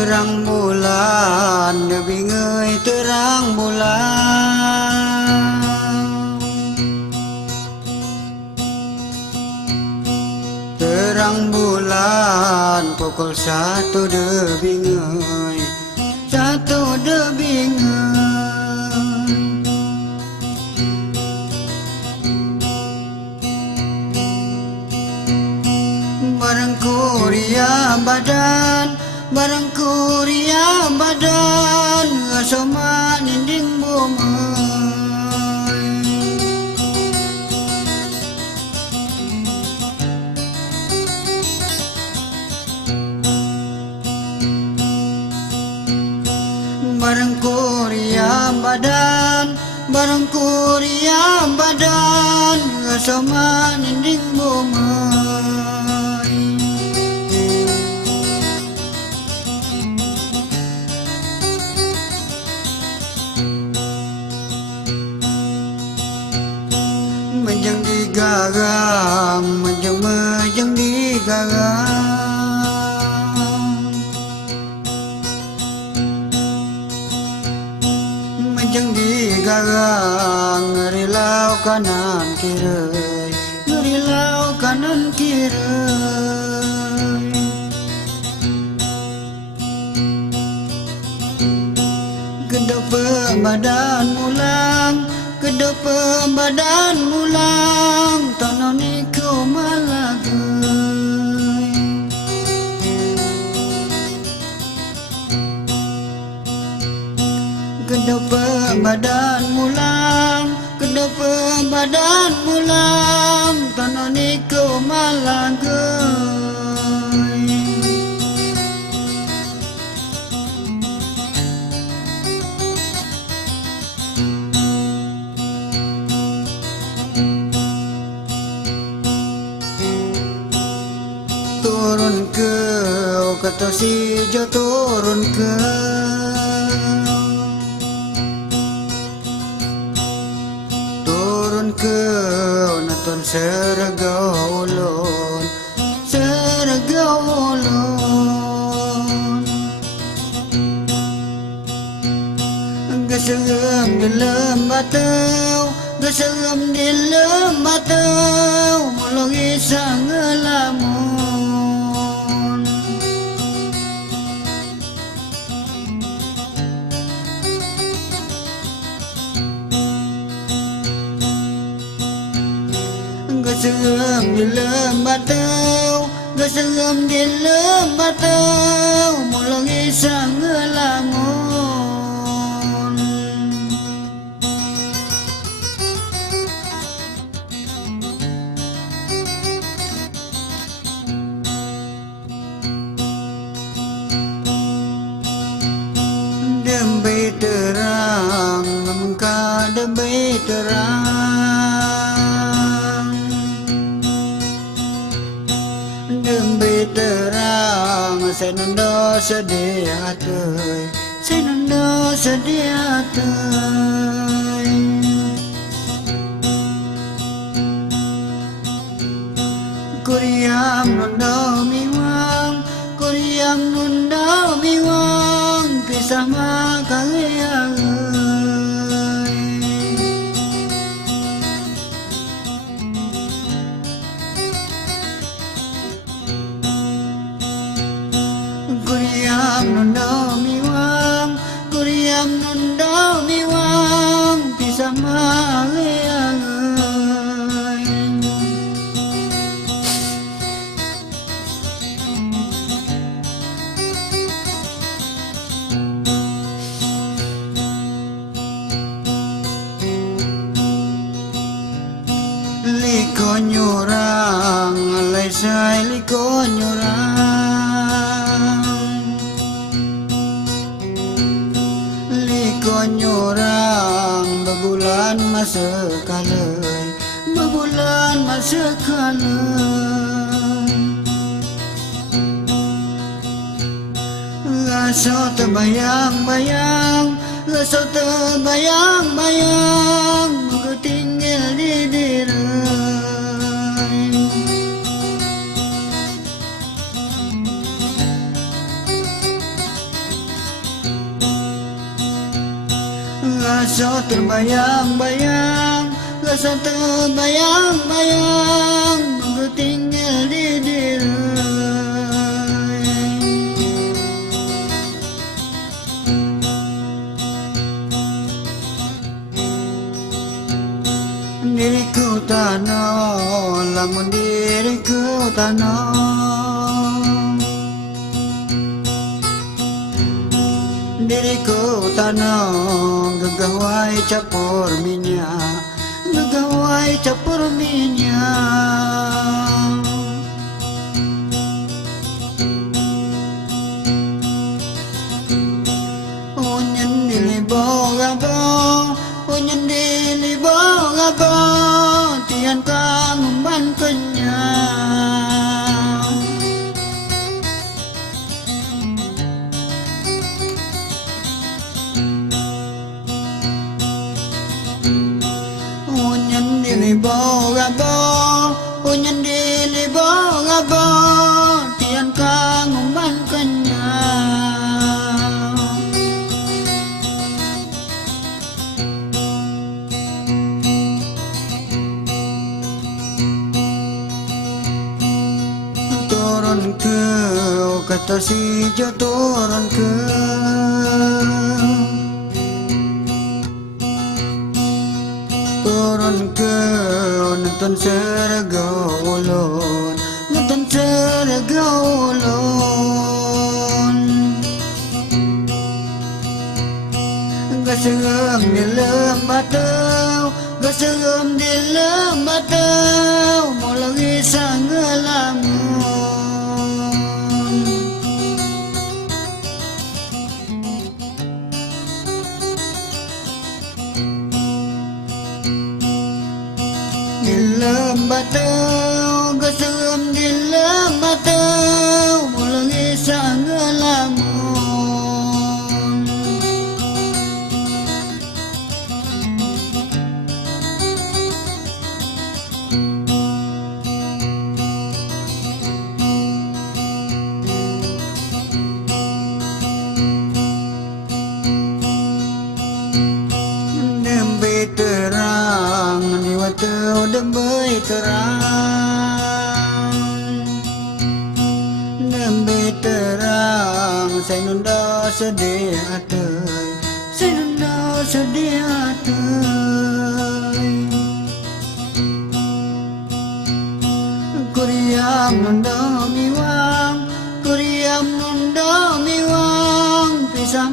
Terang bulan bingai terang bulan, terang bulan pukul 1 de bingai, 1 de bingai. Barang kuria badan, barang kuria badan, asoma ninding bumai. Barang kuria badan, barang kuria badan, asoma ninding bumai. Menjang di gagang, menjang di gagang, menjang di gagang, ngerilau kanan kiri, ngerilau kanan kiri. Kedap badan mulang, kedap badan mulang, tanah ni kau malagai. Kedap badan mulang, kedap badan mulang, tanah ni kau malagai. Turun ke, kata si Jo turun ke, turun ke, nonton seragau ulun, seragau ulun. Geserem di lembatau, geserem di lembatau, mulung isang ngelamun. Geserem di lembatau, geserem di lembatau, mulung isang ngelamun. Dembe terang, mengka dembe terang, dembe terang, saya nunda sedih hati, saya nunda sedih hati. Kuriam nunda miwang, kuriam nunda miwang, pisah makangayang. Kuriam nunda miwang, kuriam nunda miwang, pisah makangayang. Liko nyurang, alay say liko nyurang, liko nyurang, bebulan masa kalay, bebulan masa kalay. Raso terbayang-bayang, raso terbayang-bayang, aku tinggal di diri. rasa terbayang-bayang, rasa terbayang-bayang, mengko tinggal di diri. Diriku tanah, lamun diriku tanah, diriku tanah, gegawai campur minyak, gegawai campur minyak. Onyen dilibong-abong, onyen dilibong-abong, tian kang umban kenyang. Onyen dilibong-abong, onyen dilibong-abong, tian kang umban kenyang. Turun ke kata si Jo, turun ke nonton serga ulun, nonton serga ulun. Gaserem di lembatau, gaserem di lembatau, mau lagi sanggelamun. Di lembatau, gaserem di lembatau, mau lagi sanggelamun. Dembe terang di watau, dembe terang, dembe terang, saya nunda sedih hati, saya nunda sedih hati. Kuriam nunda miwang, kuriam nunda miwang, pisah